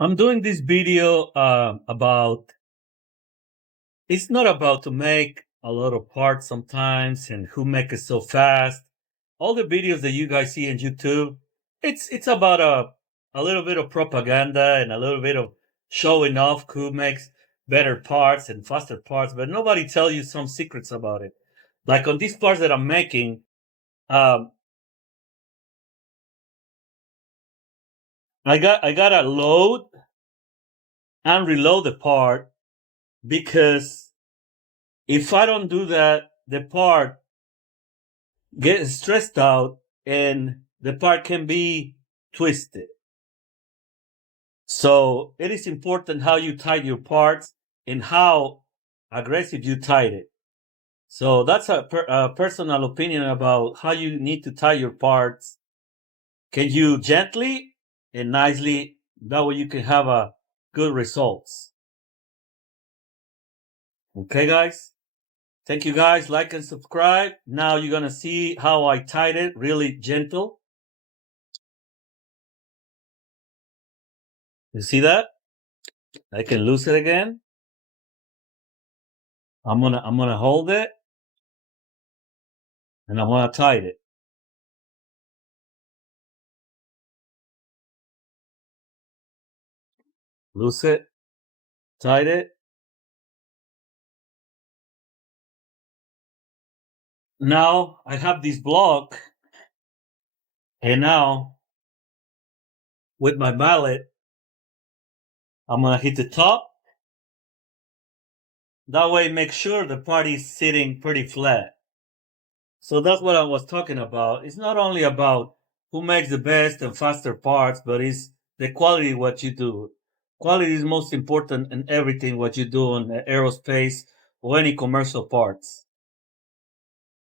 I'm doing this video it's not about to make a lot of parts sometimes and who make it so fast. All the videos that you guys see on YouTube, it's about a little bit of propaganda and a little bit of showing off who makes better parts and faster parts, but nobody tell you some secrets about it. Like on these parts that I'm making, um, I gotta load and reload the part because if I don't do that, the part gets stressed out and the part can be twisted. So it is important how you tighten your parts and how aggressive you tighten it. So that's a personal opinion about how you need to tie your parts. Can you gently and nicely? That way you can have a good results. Okay, guys. Thank you guys. Like and subscribe. Now you're gonna see how I tied it, really gentle. You see that? I can loose it again. I'm gonna hold it and I'm gonna tight it. Loose it, tight it. Now I have this block, and now with my mallet, I'm gonna hit the top. That way, make sure the part is sitting pretty flat. So that's what I was talking about. It's not only about who makes the best and faster parts, but it's the quality of what you do. Quality is most important in everything what you do in aerospace or any commercial parts.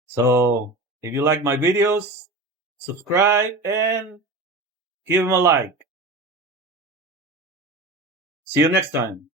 So if you like my videos, subscribe and give them a like. See you next time.